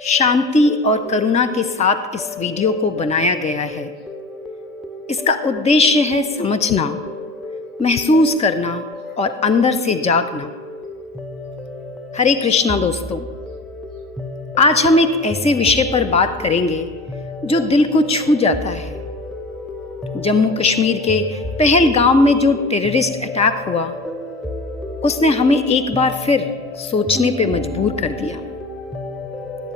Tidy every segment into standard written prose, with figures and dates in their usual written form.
शांति और करुणा के साथ इस वीडियो को बनाया गया है। इसका उद्देश्य है समझना, महसूस करना और अंदर से जागना। हरे कृष्णा दोस्तों, आज हम एक ऐसे विषय पर बात करेंगे जो दिल को छू जाता है। जम्मू कश्मीर के पहलगाम में जो टेररिस्ट अटैक हुआ, उसने हमें एक बार फिर सोचने पे मजबूर कर दिया।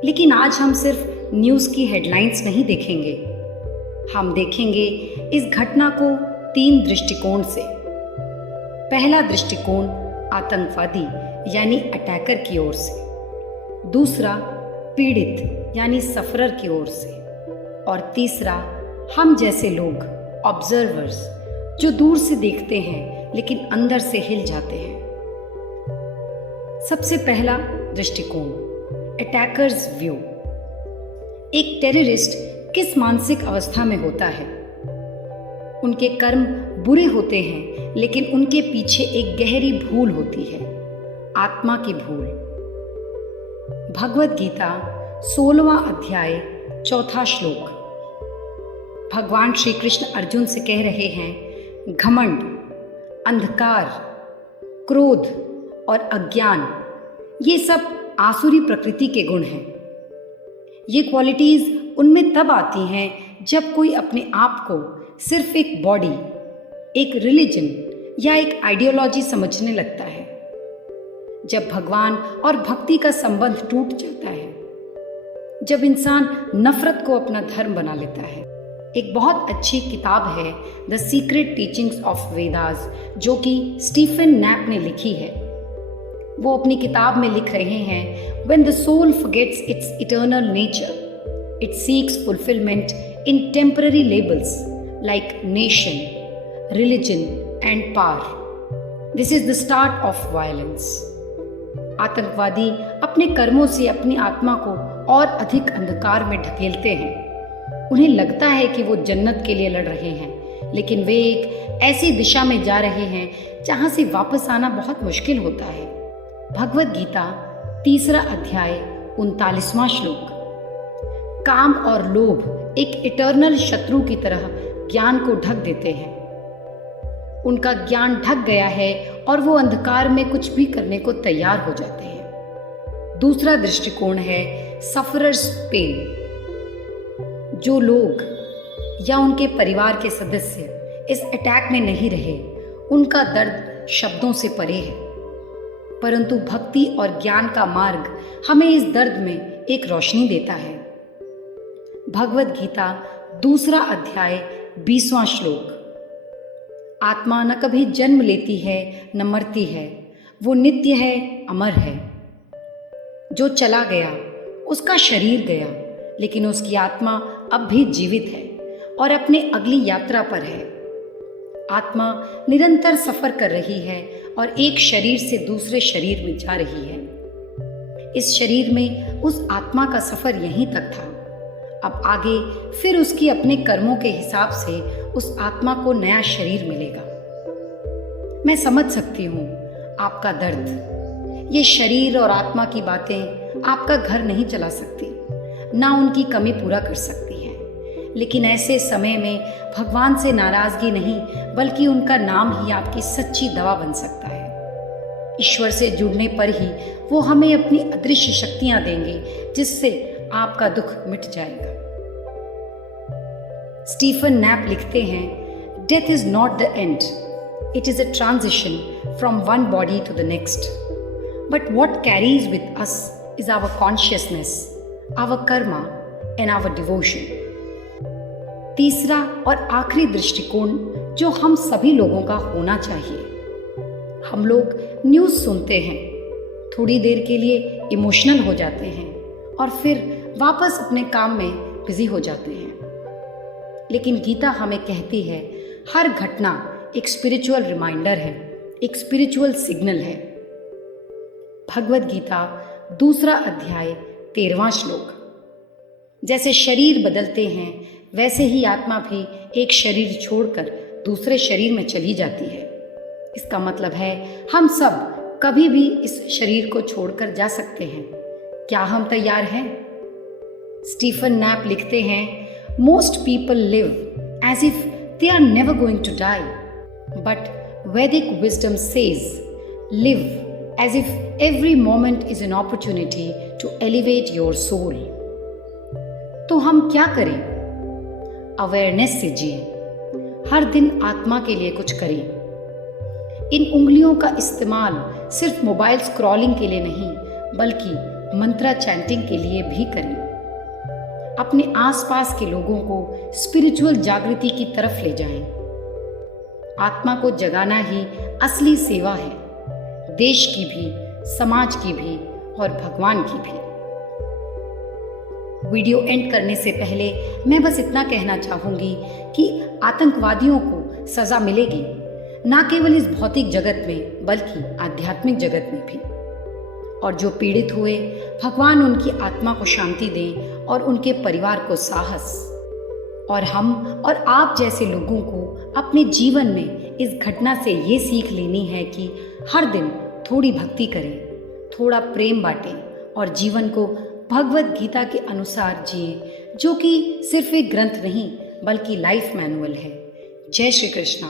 लेकिन आज हम सिर्फ न्यूज़ की हेडलाइंस नहीं देखेंगे, हम देखेंगे इस घटना को 3 दृष्टिकोण से। पहला दृष्टिकोण आतंकवादी यानी अटैकर की ओर से, दूसरा पीड़ित यानी सफरर की ओर से, और तीसरा हम जैसे लोग ऑब्जर्वर्स जो दूर से देखते हैं लेकिन अंदर से हिल जाते हैं। सबसे पहला दृष्टिकोण, अटैकर्स व्यू। एक टेररिस्ट किस मानसिक अवस्था में होता है? उनके कर्म बुरे होते हैं, लेकिन उनके पीछे एक गहरी भूल होती है, आत्मा की भूल। भगवद गीता 16वां अध्याय 4था श्लोक। भगवान श्री कृष्ण अर्जुन से कह रहे हैं, घमंड, अंधकार, क्रोध और अज्ञान ये सब आसुरी प्रकृति के गुण हैं। ये क्वालिटीज उनमें तब आती हैं जब कोई अपने आप को सिर्फ एक बॉडी, एक रिलीजन या एक आइडियोलॉजी समझने लगता है। जब भगवान और भक्ति का संबंध टूट जाता है, जब इंसान नफरत को अपना धर्म बना लेता है। एक बहुत अच्छी किताब है the secret teachings of Vedas, जो कि स्टीफन नैप ने लिखी है। वो अपनी किताब में लिख रहे हैं, when the soul forgets its eternal nature, it seeks fulfillment in temporary labels like nation, religion and power. This is the start of violence. आतंकवादी अपने कर्मों से अपनी आत्मा को और अधिक अंधकार में ढकेलते हैं। उन्हें लगता है कि वो जन्नत के लिए लड़ रहे हैं, लेकिन वे एक ऐसी दिशा में जा रहे हैं जहां से वापस आना बहुत मुश्किल होता है। भगवद गीता 3रा अध्याय 39वां श्लोक। काम और लोभ एक इटर्नल शत्रु की तरह ज्ञान को ढक देते हैं। उनका ज्ञान ढक गया है और वो अंधकार में कुछ भी करने को तैयार हो जाते हैं। दूसरा दृष्टिकोण है सफरर्स पेन। जो लोग या उनके परिवार के सदस्य इस अटैक में नहीं रहे, उनका दर्द शब्दों से परे है, परंतु भक्ति और ज्ञान का मार्ग हमें इस दर्द में एक रोशनी देता है। भगवद गीता 2रा अध्याय 20वां श्लोक। आत्मा न कभी जन्म लेती है न मरती है, वो नित्य है, अमर है। जो चला गया उसका शरीर गया, लेकिन उसकी आत्मा अब भी जीवित है और अपने अगली यात्रा पर है। आत्मा निरंतर सफर कर रही है और एक शरीर से दूसरे शरीर में जा रही है। इस शरीर में उस आत्मा का सफर यहीं तक था। अब आगे फिर उसकी अपने कर्मों के हिसाब से उस आत्मा को नया शरीर मिलेगा। मैं समझ सकती हूँ आपका दर्द। ये शरीर और आत्मा की बातें आपका घर नहीं चला सकती, ना उनकी कमी पूरा कर सकती है। लेकिन ऐसे समय में भगवान से नाराजगी नहीं, बल्कि उनका नाम ही आपकी सच्ची दवा बन सकता है। ईश्वर से जुड़ने पर ही वो हमें अपनी अदृश्य शक्तियां देंगे, जिससे आपका दुख मिट जाएगा। स्टीफन नैप लिखते हैं, death is not the end, it is a transition from one body to the next, but what carries with us is our consciousness, our karma and our devotion. तीसरा और आखिरी दृष्टिकोण जो हम सभी लोगों का होना चाहिए। हम लोग न्यूज़ सुनते हैं, थोड़ी देर के लिए इमोशनल हो जाते हैं और फिर वापस अपने काम में बिजी हो जाते हैं। लेकिन गीता हमें कहती है, हर घटना एक स्पिरिचुअल रिमाइंडर है, एक स्पिरिचुअल सिग्नल है। भगवद गीता 2रा अध्याय 13वां श्लोक। जैसे शरीर बदलते हैं, वैसे ही आत्मा भी एक शरीर छोड़कर दूसरे शरीर में चली जाती है। इसका मतलब है हम सब कभी भी इस शरीर को छोड़कर जा सकते हैं। क्या हम तैयार हैं? स्टीफन नैप लिखते हैं, most people live as if they are never going to die. But Vedic wisdom says, live as if every moment is an opportunity to elevate your soul. तो हम क्या करें? अवेयरनेस से जिए, हर दिन आत्मा के लिए कुछ करें। इन उंगलियों का इस्तेमाल सिर्फ मोबाइल स्क्रॉलिंग के लिए नहीं, बल्कि मंत्रा चैंटिंग के लिए भी करें। अपने आसपास के लोगों को स्पिरिचुअल जागृति की तरफ ले जाएं। आत्मा को जगाना ही असली सेवा है, देश की भी, समाज की भी और भगवान की भी। वीडियो एंड करने से पहले मैं बस इतना कहना चाहूंगी कि आतंकवादियों को सजा मिलेगी, ना केवल इस भौतिक जगत में बल्कि आध्यात्मिक जगत में भी। और जो पीड़ित हुए, भगवान उनकी आत्मा को शांति दें और उनके परिवार को साहस। और हम और आप जैसे लोगों को अपने जीवन में इस घटना से ये सीख लेनी है कि हर दिन थोड़ी भक्ति करें, थोड़ा प्रेम बांटें और जीवन को भगवत गीता के अनुसार जिएं, जो कि सिर्फ एक ग्रंथ नहीं बल्कि लाइफ मैनुअल है। जय श्री कृष्ण।